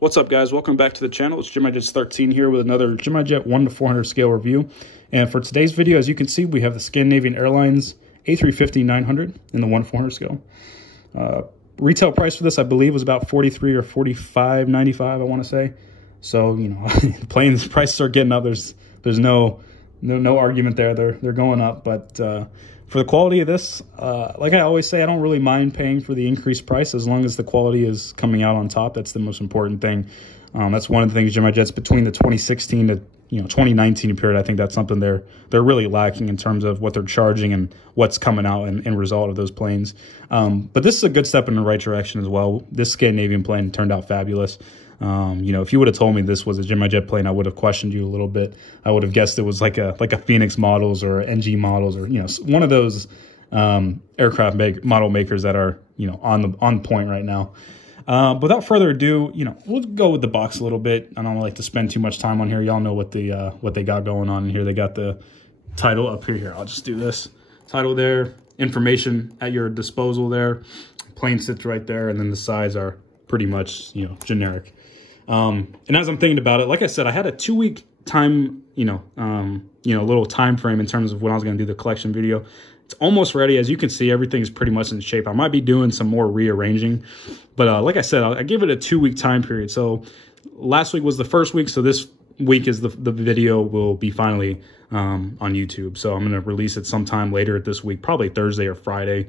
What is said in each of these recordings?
What's up, guys? Welcome back to the channel. It's Gemini 13 here with another Gemini 1 to 400 scale review. And for today's video, as you can see, we have the Scandinavian Airlines A350-900 in the 1 to 400 scale. Retail price for this, I believe, was about $43 or $45.95, I want to say. So, you know, the planes prices are getting up. There's no argument there. They're going up. But for the quality of this, like I always say, I don't really mind paying for the increased price as long as the quality is coming out on top. That's the most important thing. That's one of the things Gemini Jets between the 2016 to 2019 period. I think that's something they're really lacking in terms of what they're charging and what's coming out in result of those planes. But this is a good step in the right direction as well. This Scandinavian plane turned out fabulous. If you would have told me this was a Gemini Jet plane, I would have questioned you a little bit. I would have guessed it was like a Phoenix Models or NG Models or one of those aircraft model makers that are on point right now. Without further ado, we'll go with the box a little bit. I don't like to spend too much time on here. Y'all know what they got going on in here. They got the title up here. Here, I'll just do this. Title there, information at your disposal there. Plane sits right there, and then the sides are pretty much generic. And as I'm thinking about it, like I said, I had a 2-week time, little time frame in terms of when I was going to do the collection video. It's almost ready. As you can see, everything's pretty much in shape. I might be doing some more rearranging, but like I said, I gave it a 2-week time period. So last week was the first week. So this week is the video will be finally on YouTube. So I'm going to release it sometime later this week, probably Thursday or Friday,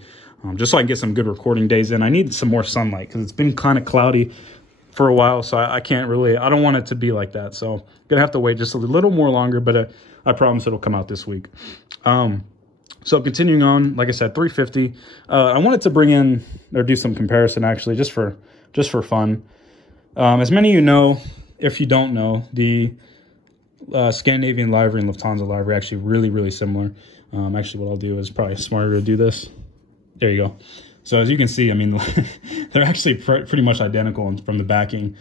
just so I can get some good recording days in. I need some more sunlight because it's been kind of cloudy for a while. So I can't really, I don't want it to be like that. So I'm going to have to wait just a little more longer, but I promise it'll come out this week. So continuing on, like I said, 350. I wanted to bring in or do some comparison actually, just for fun. As many of you know, if you don't know, the Scandinavian livery and Lufthansa livery are actually really similar. Actually, what I'll do is probably smarter to do this. There you go. So as you can see, I mean, they're actually pretty much identical from the backing,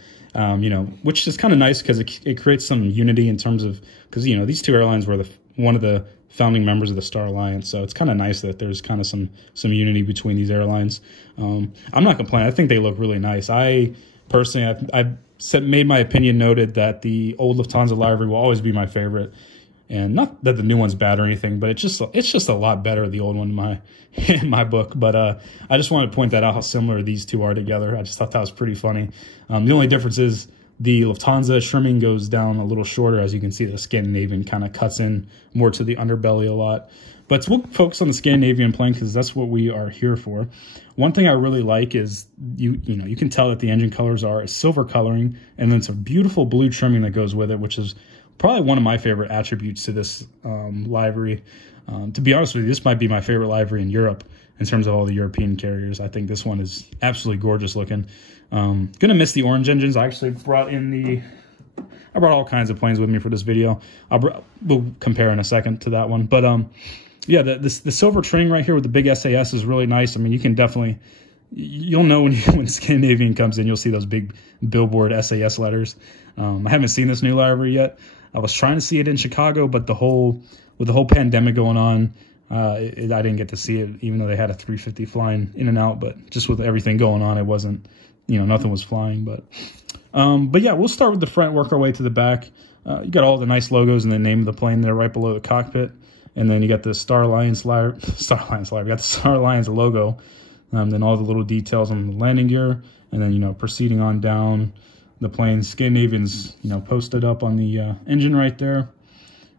which is kind of nice because it creates some unity in terms of, because, these two airlines were one of the founding members of the Star Alliance. So it's kind of nice that there's kind of some unity between these airlines. I'm not complaining. I think they look really nice. I personally, I've made my opinion noted that the old Lufthansa livery will always be my favorite. And not that the new one's bad or anything, but it's just a lot better, the old one in my book. But I just wanted to point that out, how similar these two are together. I just thought that was pretty funny. The only difference is the Lufthansa trimming goes down a little shorter. As you can see, the Scandinavian kind of cuts in more to the underbelly a lot. But we'll focus on the Scandinavian plane because that's what we are here for. One thing I really like is you can tell that the engine colors are a silver coloring, and then it's a beautiful blue trimming that goes with it, which is probably one of my favorite attributes to this livery. To be honest with you, this might be my favorite livery in Europe in terms of all the European carriers. I think this one is absolutely gorgeous looking. Gonna miss the orange engines. I actually brought all kinds of planes with me for this video. We'll compare in a second to that one. But yeah, the silver trimming right here with the big SAS is really nice. I mean, you can definitely, you'll know when Scandinavian comes in, you'll see those big billboard SAS letters. I haven't seen this new livery yet. I was trying to see it in Chicago, but with the whole pandemic going on, I didn't get to see it, even though they had a 350 flying in and out. But just with everything going on, it wasn't, nothing was flying. But yeah, we'll start with the front, work our way to the back. You got all the nice logos and the name of the plane there right below the cockpit. And then you got the Star Alliance livery. You got the Star Alliance logo. Then all the little details on the landing gear. And then, proceeding on down the plane, Scandinavian's, posted up on the engine right there.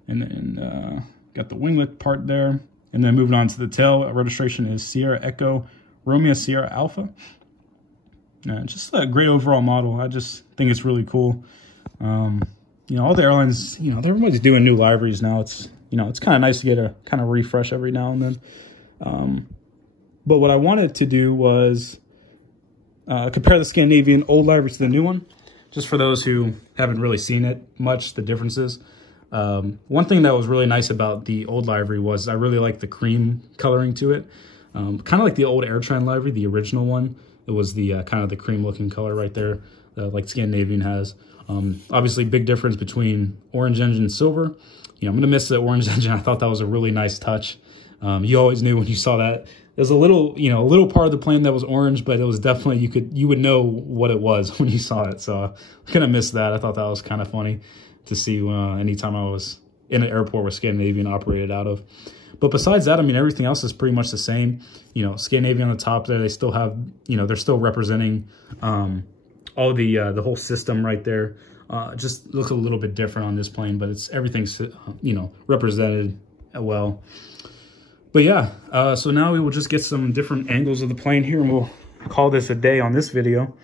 And then got the winglet part there. And then moving on to the tail, registration is Sierra Echo Romeo Sierra Alpha. Just a great overall model. I just think it's really cool. All the airlines, everybody's doing new liveries now. It's kind of nice to get a kind of refresh every now and then. But what I wanted to do was compare the Scandinavian old livery to the new one, just for those who haven't really seen it much, the differences. One thing that was really nice about the old livery was I really liked the cream coloring to it. Kind of like the old AirTran livery, the original one. It was the kind of the cream looking color right there, like Scandinavian has. Obviously, big difference between orange engine and silver. I'm going to miss the orange engine. I thought that was a really nice touch. You always knew when you saw that. There's a little, you know, a little part of the plane that was orange, but it was definitely, you would know what it was when you saw it. So I kind of missed that. I thought that was kind of funny to see anytime I was in an airport where Scandinavian operated out of. But besides that, I mean, everything else is pretty much the same. You know, Scandinavian on the top there, they still have, you know, they're still representing all the whole system right there. Just looks a little bit different on this plane, but everything's, you know, represented well. But yeah, so now we will just get some different angles of the plane here, and we'll call this a day on this video.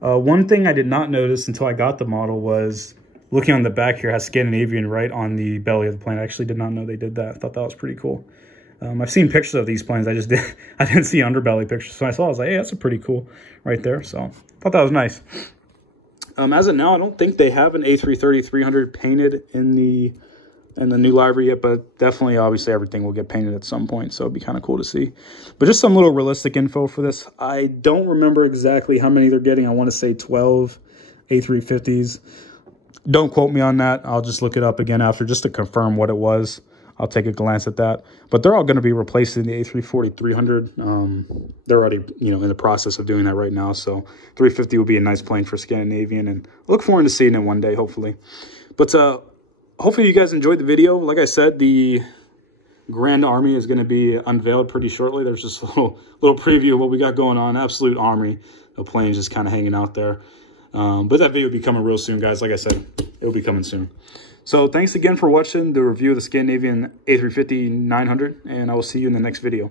One thing I did not notice until I got the model was looking on the back here, has Scandinavian right on the belly of the plane. I actually did not know they did that. I thought that was pretty cool. I've seen pictures of these planes. I didn't see underbelly pictures. So I was like, hey, that's a pretty cool right there. So I thought that was nice. As of now, I don't think they have an A330-300 painted in the new livery yet, but definitely, obviously, everything will get painted at some point, so it'd be kind of cool to see. But just some little realistic info for this. I don't remember exactly how many they're getting. I want to say 12 A350s. Don't quote me on that. I'll just look it up again after just to confirm what it was. I'll take a glance at that. But they're all going to be replacing the A340-300. They're already, you know, in the process of doing that right now. So 350 will be a nice plane for Scandinavian, and I look forward to seeing it one day, hopefully. But hopefully you guys enjoyed the video. Like I said, the Grand Army is going to be unveiled pretty shortly. There's just a little preview of what we got going on. Absolute army of planes just kind of hanging out there. But that video will be coming real soon, guys. Like I said, it will be coming soon. So thanks again for watching the review of the Scandinavian A350-900, and I will see you in the next video.